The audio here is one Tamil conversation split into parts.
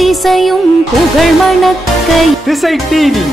எத்திசையும் புகழ் மணக்க திசை டிவி.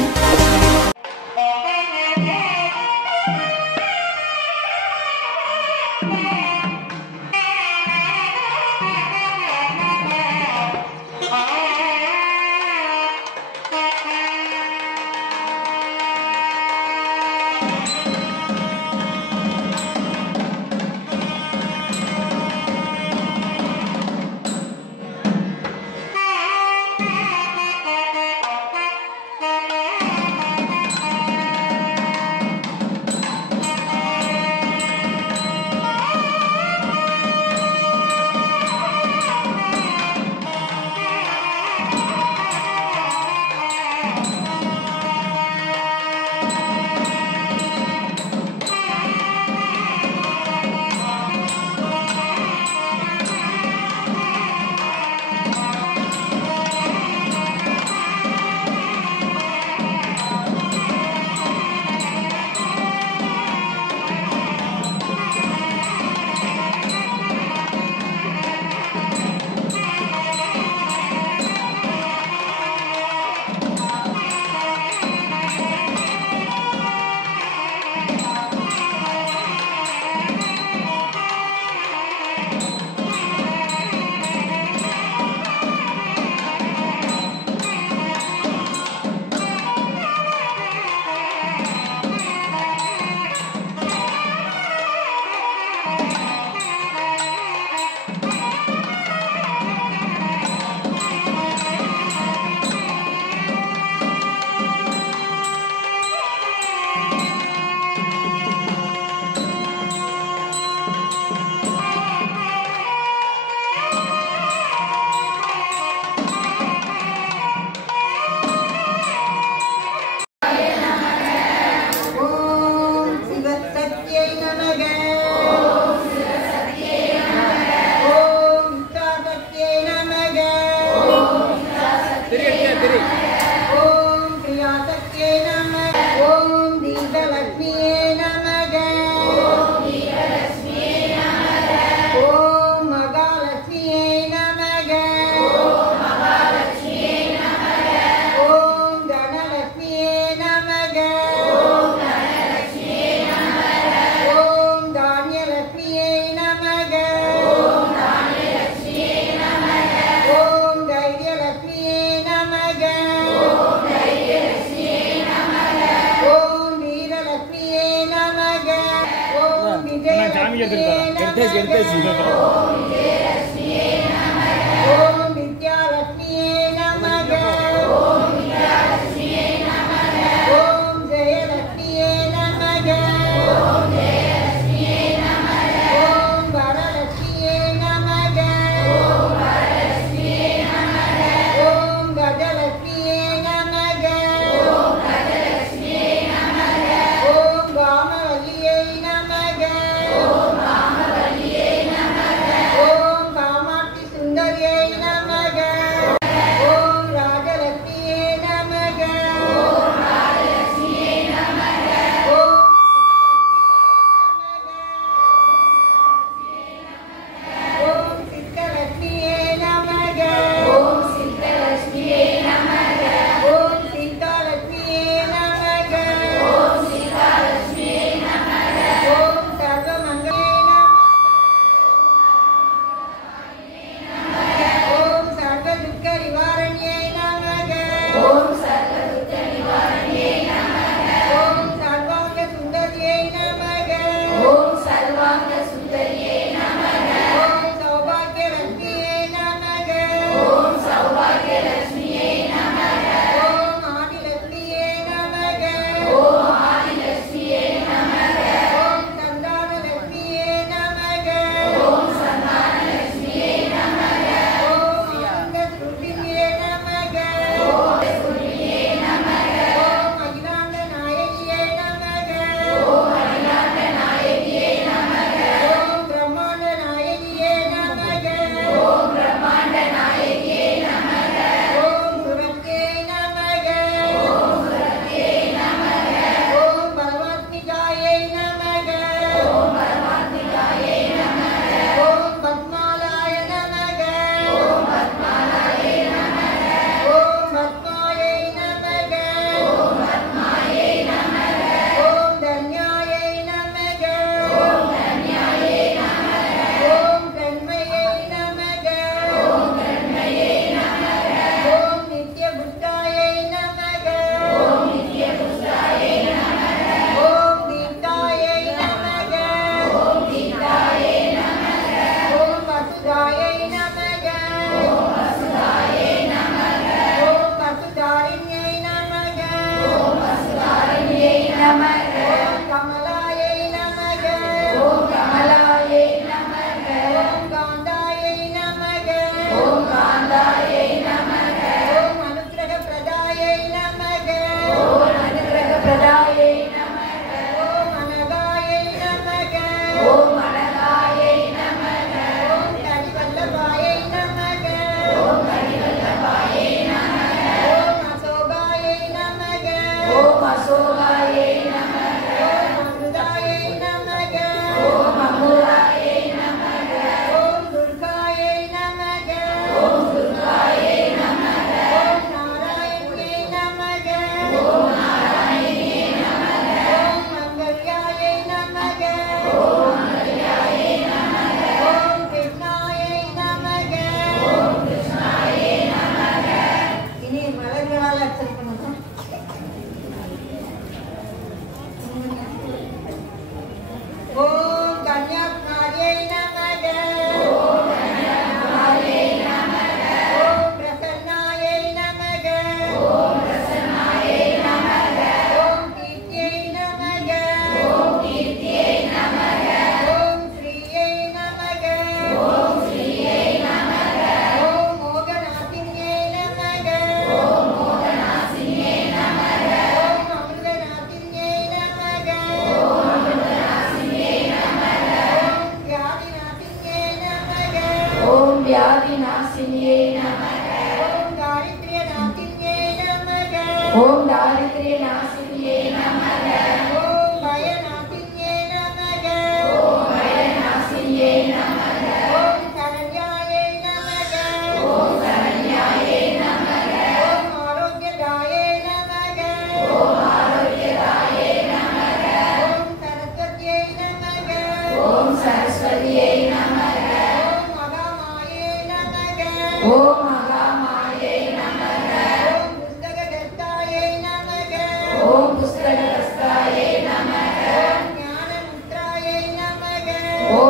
ஓம்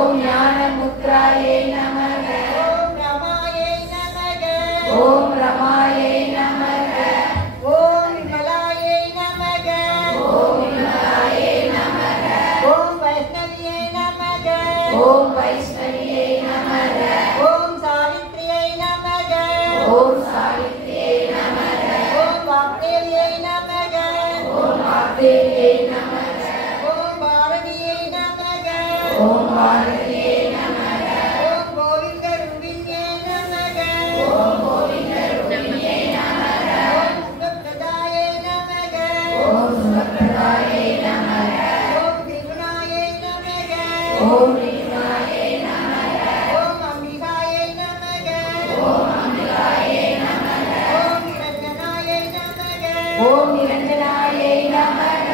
ஓம் ஞானமுத்ராயை நமக. ஓம் ரமாயை நமக. ஓம் ரமாயை நமக. ஓம் விமலாயை நமக. ஓம் விமலாயை நமக. ஓம் வைஷ்ணவியை நமக. ஓம் வைஷ்ணவியை நமக. ஓம் சாவித்ரியை நமக. ஓம் சாவித்ரியை நமக. ஓம் வாக்தேவியை நமக. ஓம் வாக்தேவியை நமக. ஓம் பாரதியை நமக. ஓம் பாரதியை நமக. ஓம் கோவிந்த ரூபிணியை நமக. ஓம் கோவிந்த ரூபிணியை நமக. ஓம் சுகப்பிரதாயை நமக. ஓம் சுபப்பிரதாயை நமக. ஓம் திரிகுணாயை நமக. ஓம் விஷ்ணாயை நமக. ஓம் அம்பிகாயை நமக. ஓம் அம்பிகாயை நமக. ஓம் நிரஞ்சனாயை நமக. ஓம் நிரஞ்சனாயை நமக.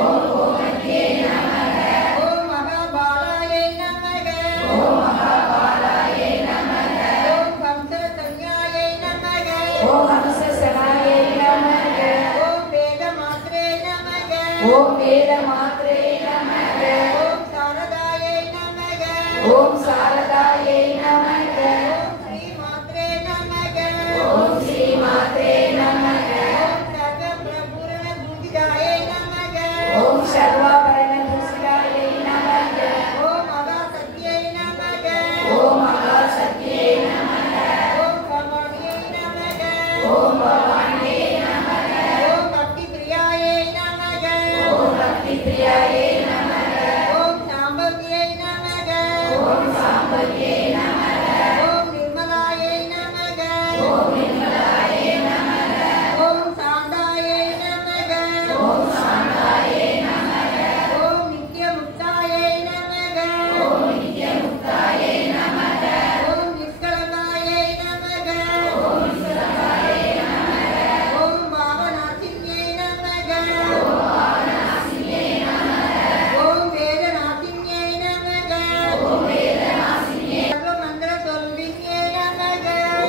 ஓம் கோமதியை நமக. ஓம் மகாபாலாயை நமக. ஓம் மகாபாலாயை நமக. ஓம் கம்சசன்யாயை நமக. ஓம் ஹம்சசனாயை நமக. ஓம் வேதமாத்ரே நமக. ஓம் வேதமாத்ரே நமக. ஓம் சாரதாயை நமக. ஓம் சாரதாயை நமக. ஓம் ஸ்ரீமாத்ரே நமக. ஓம் ஸ்ரீமாத்ரே நமக. ஓம் சர்வபிரபூரண பூஜிதாயை நமக. ஓம் சர்வாபரண பூஷிதாயை நமக. ஓம் மகாசக்தியை நமக. ஓம் மகாசக்தியை நமக. ஓம் பவானியை நமக. ஓம் பவானியை நமக. ஓம் பக்தி பிரியாயை நமக. ஓம் பக்தி பிரியாயை நமக. ஓம் சாம்பவியை நமக. ஓம் சாம்பவியை நமக. ஓம் நிர்மலாயை நமக. ஓம் நிர்மலாயை நமக. ஓம் சாந்தாயை நமக. ஓம் சாந்தாயை நமக. ஓம் நித்யமுக்தாயை நமக. ஓம் நித்யமுக்தாயை நமக. ஓம் நிஷ்கலங்காயை நமக. ஓம் நிஷ்கலங்காயை நமக. ஓம் பாவநாசின்யை நமக. ஓம் பாவநாசின்யை நமக. ஓம் வேதநாசின்யை நமக. ஓம் வேதநாசின்யை. சர்வமந்திர சொல்வின்யை நமக.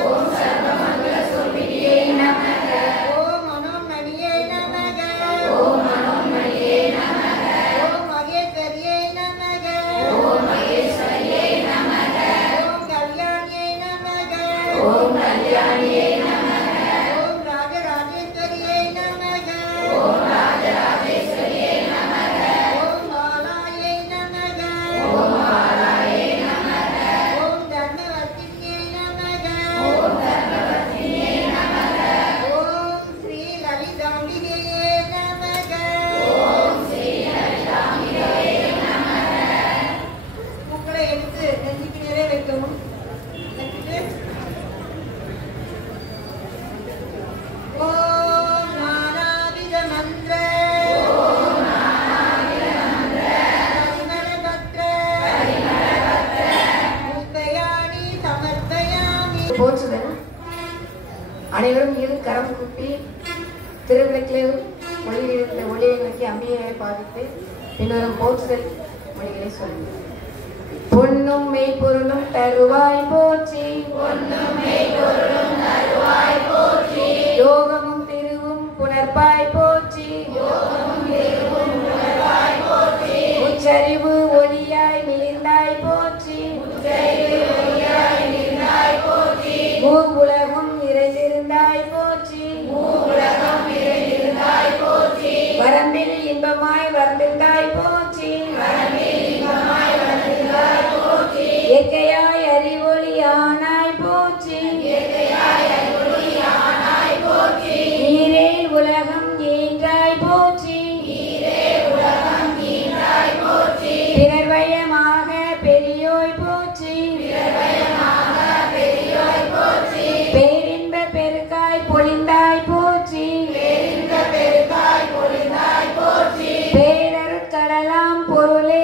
ஓம் சர்வமங்கள சொல்வினியை நமக. ஓம் மனோன்மணியை நமக. ஓம் மனோன்மணியை நமக. ஓம் மகேஸ்வரியை நமக. ஓம் மகேஸ்வரியை நமக. ஓம் கல்யாணியை நமக. ஓம் கல்யாணியை நமக. ஓம் ராஜராஜேஸ்வரியை நமக. ஓம் ராஜராஜேஸ்வரியை நமக. ஓம் பாலாயை நமக. ஓம் பாலாயை நமக. ஓம் தர்மவர்த்தினியை நமக. ஓம் தர்மவர்த்தினியை நமக. ஓம் ஸ்ரீ லலிதாம்பிகையே நமக. ஓம் ஸ்ரீ லலிதாம்பிகையே நமக. பூக்களை எடுத்து நெஞ்சுக்கு நிறைய வைக்கவும். வச்சுட்டு ஓம் நானாவித மந்திர பரிமளபத்ர முக்தயானி சமர்ப்பயாமி. போற்றுதல். அனைவரும் இரு கரம் கூப்பி திருவிளக்கில் ஒளியை நோக்கி அம்பியை பாதித்து பின்வரும் போற்றுதல் மொழிகளை சொல்லுங்கள். பொன்னும் மெய்ப்பொருளும் தருவாய் போற்றி. பொன்னும் மெய்ப்பொருளும் தருவாய் போற்றி. யோகமும் திருவும் புணர்ப்பாய் போற்றி. யோகமும் திருவும் புணர்ப்பாய் போற்றி. உச்சரிவு ஒளியாய் மிளிர்ந்தாய் போற்றி. உச்சரிவு ஒளியாய் மிளிர்ந்தாய் போற்றி. மூவுலகும் நிறைந்திருந்தாய் போற்றி. மூவுலகம் நிறைந்திருந்தாய் போற்றி. வரம்பில் இன்பமாய் வந்திருந்தாய் போற்றி. வரம்பில் இன்பமாய் வந்திருந்தாய் போற்றி. இயற்கையாய் அறிவொளியானாய் போற்றி. இயற்கையாய் அறிவொளியானாய் போற்றி. நீரே உலகம் ஈன்றாய் போற்றி. நீரே உலகம் ஈன்றாய் போற்றி. பிறர்வயமாக பெரியோய் போற்றி. பிறர்வயமாக பெரியோய் போற்றி. பேரின்ப பெருக்காய் பொழிந்தாய் போற்றி. பேரின்ப பெருக்காய் பொழிந்தாய் போற்றி. பேரருட்கடலாம் பொருளே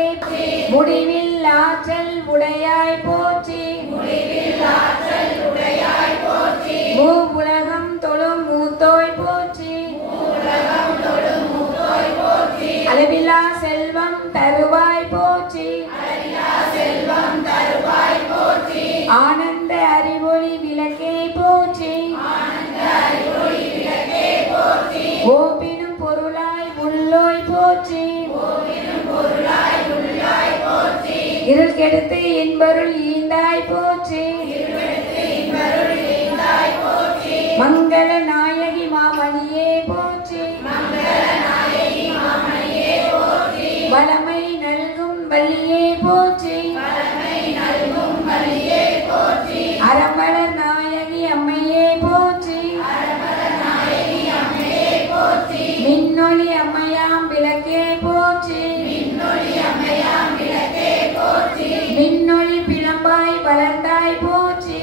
முடிவில் ஆற்றல் உடையாய் போற்றி. முடிவில் ஆற்றல் உடையாய் போற்றி. மூவுலகம் தொழும் மூத்தோய் போற்றி. மூவுலகம் தொழும் மூத்தோய் போற்றி. அளவிலா செல்வம் தருவாய் போற்றி. அளவிலா செல்வம் தருவாய் போற்றி. ஆனந்த அறிவொளி விளக்கே போற்றி. ஆனந்த அறிவொளி விளக்கே போற்றி. ஓபினும் பொருளாய் உள்ளோய் போற்றி. ஓபினும் பொருளாய் உள்ளாய் போற்றி. இருள் கெடுத்து இன்பருள் ஈந்தாய் போற்றி மங்கள நாயகி மாமணியே போற்றி வளமை நல்கும் வள்ளியே போற்றி அறமலர் நாயகி அம்மையே போற்றி மின்னொளி அம்மையாம் விளக்கே போற்றி மின்னொளி பிளம்பாய் வளர்ந்தாய் போற்றி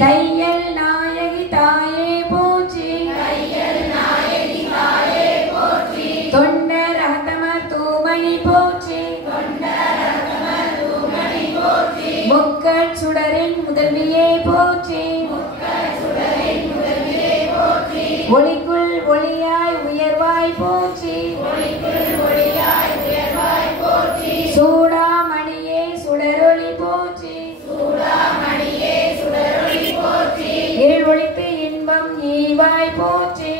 தையல் நாயகி தாயே போற்றி தொண்டர் அகத்தமர் தூமணி போற்றி முக்கள் சுடரின் முதல்வியே போற்றி ஒளிக்குள் ஒளியாய் உயர்வாய் போற்றி சூடாமணியே சுடரொளி போற்றி இருள் ஒளித்து இன்பம் ஈவாய் போற்றி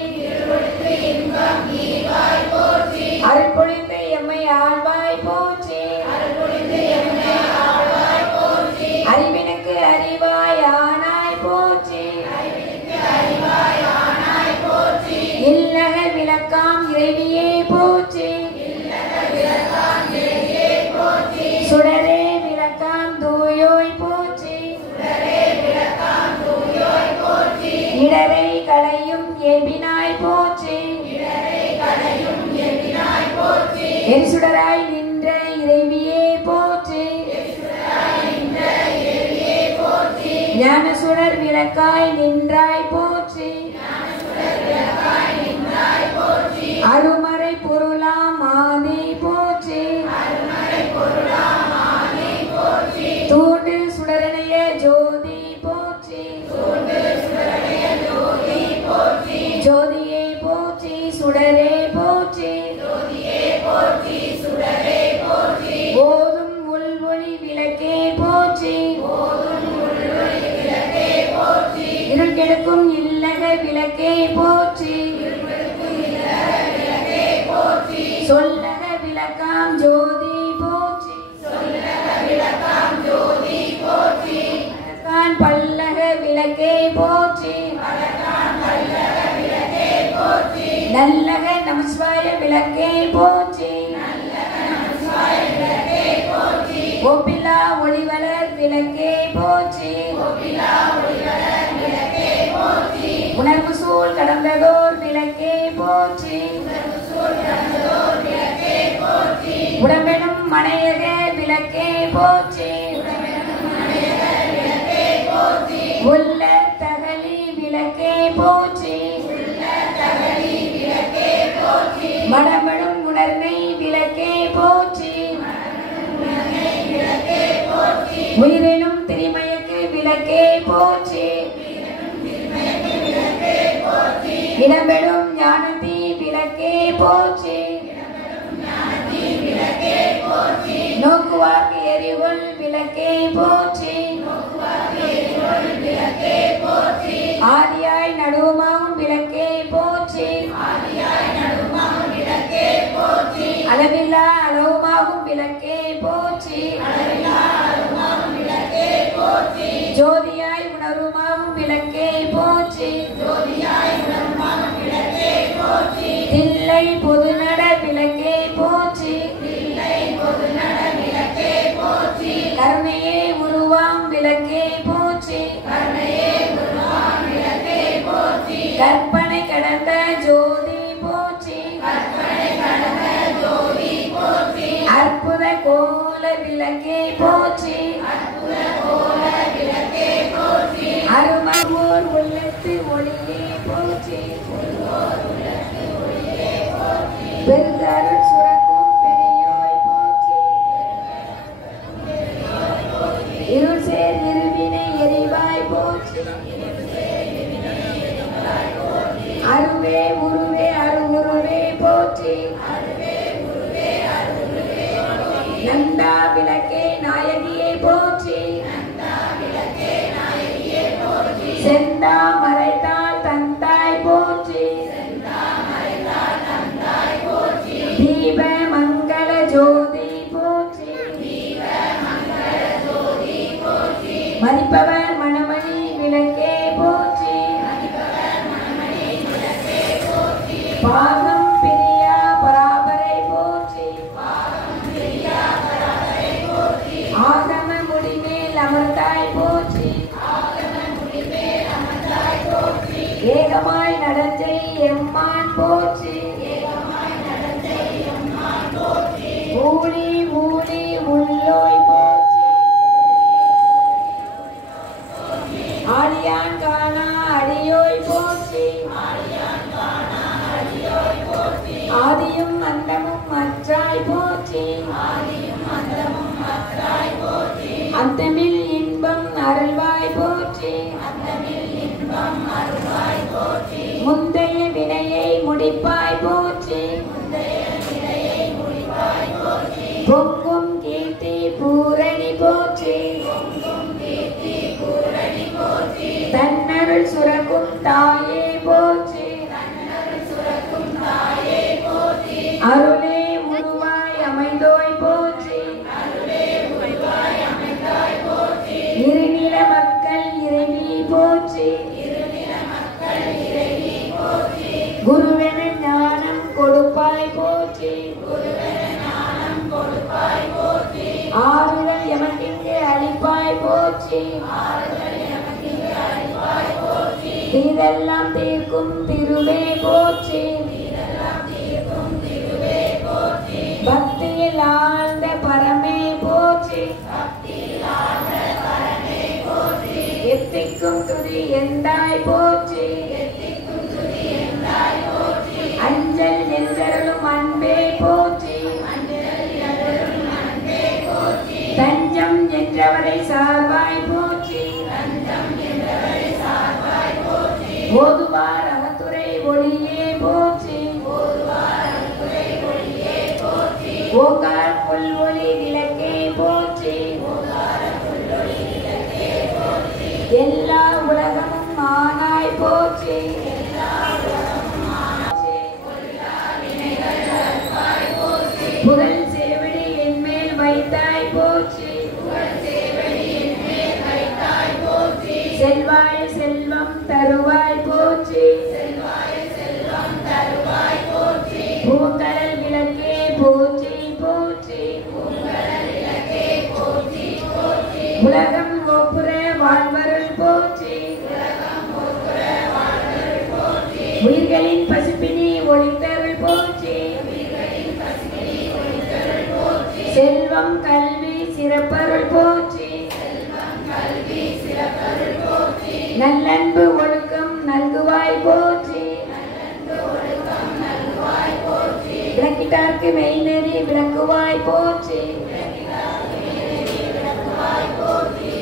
அருள் பொழிந்து எம்மை ஆழ்வாய் போற்றி அறிவினுக்கு அறிவாய் ஆனாய் போற்றி இல்லக விளக்காம் இறைவியே போற்றி சுடரே விளக்காம் தூயோய் போற்றி இடரை களையும் ஏபினாய் போற்றி எரிசுடராய் நின்ற இறைவியே போற்றி ஞான சுடர் விளக்காய் நின்றாய் போற்றி அருமறை பொருளாம் ஆதி போற்றி தூண்டு சுடரனைய ஜோதி போற்றி ஜோதியே போற்றி சுடரே போற்றி ஓதும் உள்வொளி விளக்கே போற்றி இருள் கெடுக்கும் இல்லக விளக்கே போற்றி சொல்லக விளக்காம் ஜோதி போற்றி பல்லக விளக்கே போற்றி நல்லக நமஸ்வாய விளக்கே போற்றி ஒப்பிலா ஒளிவளர் விளக்கே போற்றி உணர்வு சூழ் கடந்ததோர் விளக்கே போற்றி உடம்பெனும் மனையக விளக்கே போற்றி உள்ள தகலி விளக்கே போற்றி மடமடும் உணர்வை விளக்கே போற்றி உயிரினும் திரிமயக்கு விளக்கே போற்றி இடம்பெடும் ஞானத்தி விளக்கே போற்றி நோக்குவாக்கு எரிவுள் விளக்கே போற்றி ஆதியாய் நடுவுமாகும் விளக்கே போற்றி அளவில்லா அளவுமாகும் விளக்கே போற்றி ஜோதியாய் உணர்வுமாகும் விளக்கே போற்றி தில்லை பொதுநட விளக்கே போற்றி கருணையே உருவாம் விளக்கே போற்றி கற்பனை கடந்த ஜோதி போற்றி அற்புத கோல விளக்கே போற்றி அருமூர் உள்ளத்து ஒளியே போற்றி பெருந்தருள் சுரக்கும் பெரியோய் போற்றி இருள் சேர் இருவினை எரிவாய் போற்றி அருவே உருவே அருகுருவே போற்றி நந்தா விளக்கே நாயகியே போற்றி செந்தா மறைத்தால் தந்தாய் போற்றி தீப மங்கள ஜோ பாகம் பிரியா பராபரை போற்றி ஆகம முடிமேல் அமர்ந்தாய் போற்றி ஏகமாய் நடஞ்சை எம்மான் போற்றி ஊழி ஊழி உள்ளோய் போற்றி ஆழியான் காணா அடியோய் போற்றி ஆதியும் அந்தமும் அற்றாய் போற்றி அந்தமில் இன்பம் அருள்வாய் போற்றி முந்தைய வினையை முடிப்பாய் போற்றி பொங்கும் கீர்த்தி பூரணி போற்றி தன்னருள் சுரக்கும் தாயே போற்றி அருளே உருவாய் அமைந்தோய் போற்றி இருநில மக்கள் இறைவி போற்றி குருவென ஞானம் கொடுப்பாய் போற்றி ஆறுதல் எமக்கிங்கு அளிப்பாய் போற்றி இதெல்லாம் தீர்க்கும் திருவே போற்றி பக்தியில் ஆழ்ந்த பரமே போற்றி எத்திக்கும் துதி எந்தாய் போற்றி அஞ்சல் என்றருளும் அன்பே போற்றி தஞ்சம் என்றவரை சார்வாய் போற்றி ஓதுவார் அகத்துறை ஒளியே போற்றி ஓங்கார் புல் ஒளி விளக்கே போற்றி எல்லா உலகமும் ஆனாய் போற்றி புகழ் சேவடி என்மேல் வைத்தாய் போற்றி செல்வாய் செல்வம் தருவாய் போற்றி பூங்கடல் விளக்கே போற்றி போற்றி உலகம் ஒப்புற வாழ்வருள் போற்றி உயிர்களின் பசிப்பினி ஒளித்தருள் போற்றி செல்வம் கல்வி சிறப்பருள் போற்றி நல்லன்பு ஒழுக்கம் நல்குவாய் போற்றி விளக்கிட்டார்க்கு மெய்நெறி விளக்குவாய் போற்றி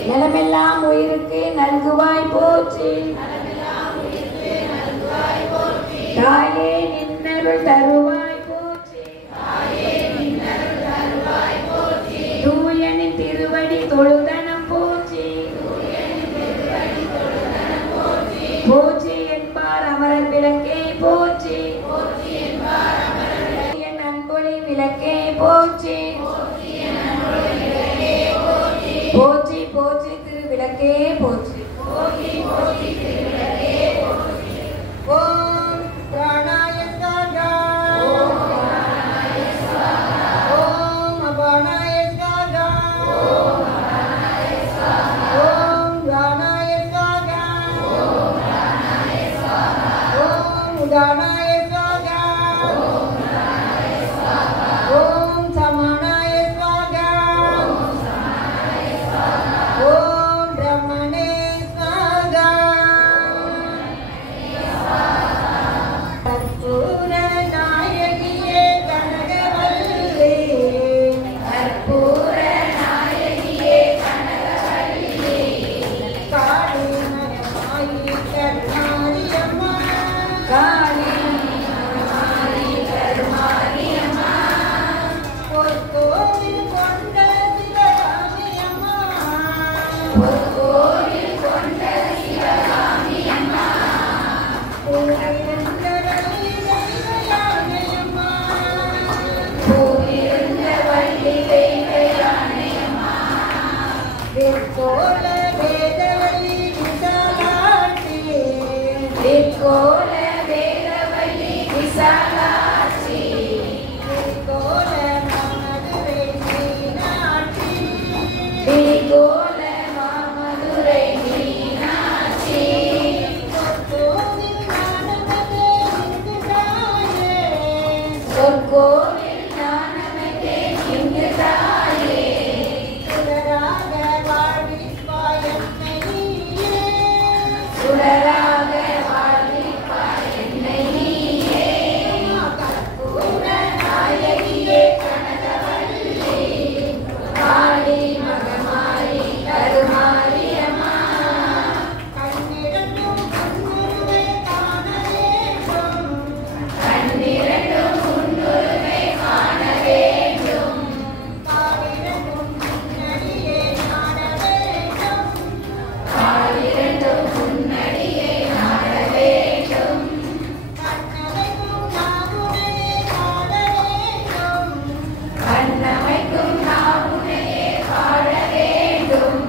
நலமெல்லாம் உயிருக்கு நல்குவாய் போற்றி தாயே நின்னருள் தருவாய் போற்றி தூயனின் திருவடி தொழுதனம் போற்றி போற்றி என்பார் அமரர் விளக்கே போற்றி என் அன்பொழி விளக்கே போற்றி போற்றி போற்றி திரு விளக்கே போற்றி ஓம் பிராணாய ஸ்வாஹா ஓம் அபானாய ஸ்வாஹா ஓம் பிராணாய ஸ்வாஹா ஓம் உதானாய ஸ்வாஹா ஓம் சமானாய ஸ்வாஹா ஓம் பிரம்மணே ஸ்வாஹா கற்பூர நாயகியே கனகவல்லே கற்பூர நாயகியே கனகவல்லே காளி மகமாயி கருமாரியம்மா காளி மகமாயி கருமாரியம்மா பொற்கோவில் கொண்ட சிவகாமியம்மா பொற்கோவில் கொண்ட சிவகாமியம்மா கோல வேதவல்லி விசாலாட்டி கோல வேதவல்லி விசாலாட்டி பொற்கோவில் நான் அமைத்தேன் இங்கு தாயே. சுடராக வாழ்விப்பாய் என்னை நீயே. சுடராக வாழ்விப்பாய் என்னை நீயே. கற்பூர நாயகியே கனகவல்லி காளி மகமாரி கருமாரியம்மா. கண்ணிரண்டும் கண்ணுருவை காண வேண்டும். கண்ணிரண்டும் முன்னுருவை காண வேண்டும். காலிரண்டும் முன்னடியே நாட வேண்டும். காலிரண்டும் முன்னடியே நாட வேண்டும். கண்ணமைக்கும் நாவுனையே காண வேண்டும். கண்ணமைக்கும் நாவுனையே பாட வேண்டும்.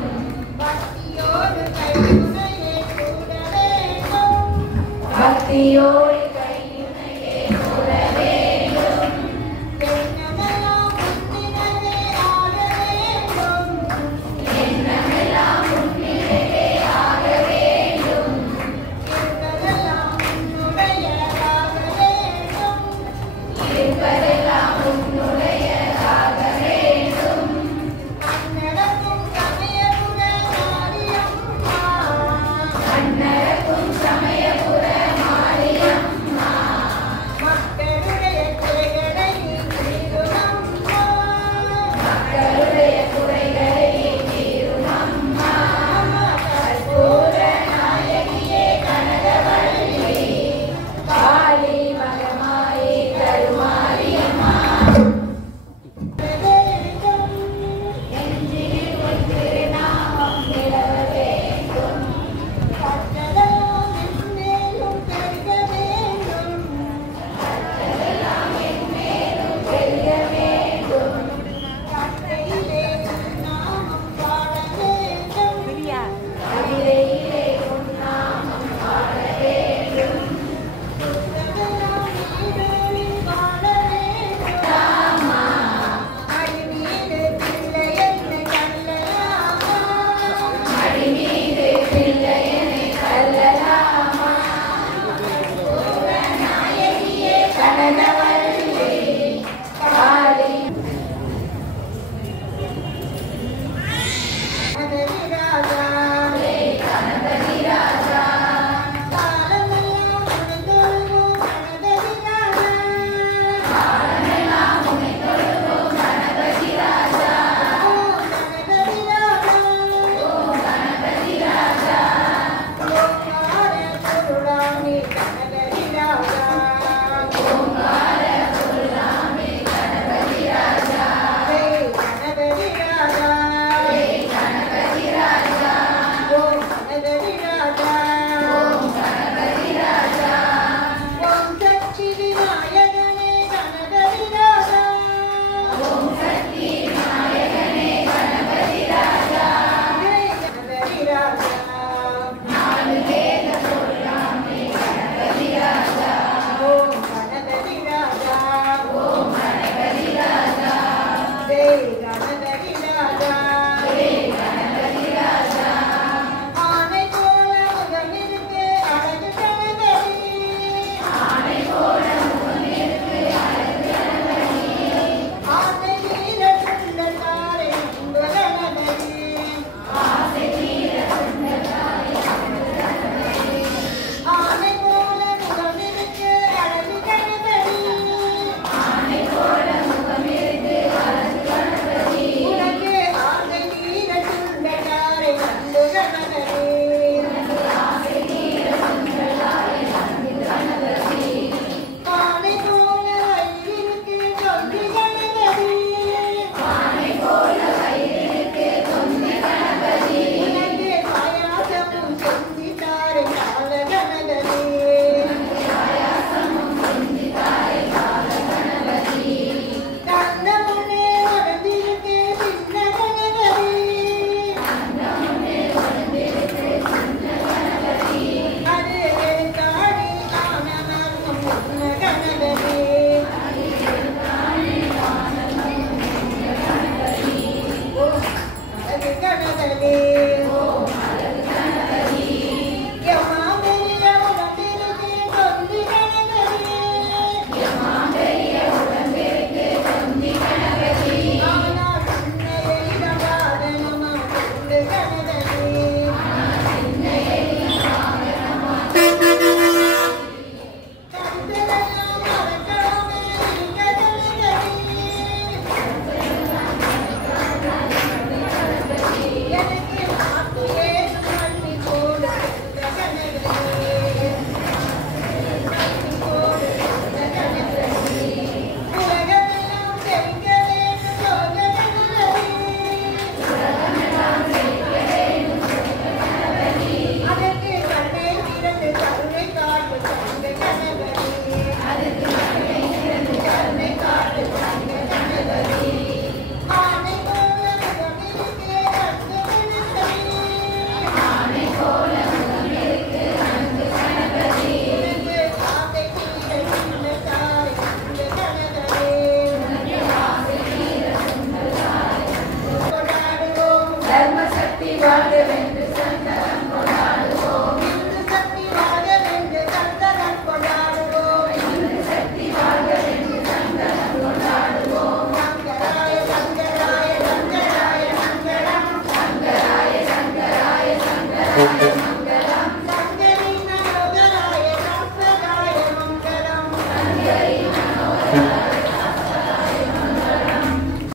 பக்தியோடு கையுனையே கூட வேண்டும். பக்தியோடு கையுனையே கூற வேண்டும். எண்ணமெல்லாம் முன்னினவே ஆட வேண்டும். எண்ணமெல்லாம் முன்னிலையே ஆக வேண்டும். இருப்பதெல்லாம் உன்னுடையதாக வேண்டும். இருப்பதெல்லாம்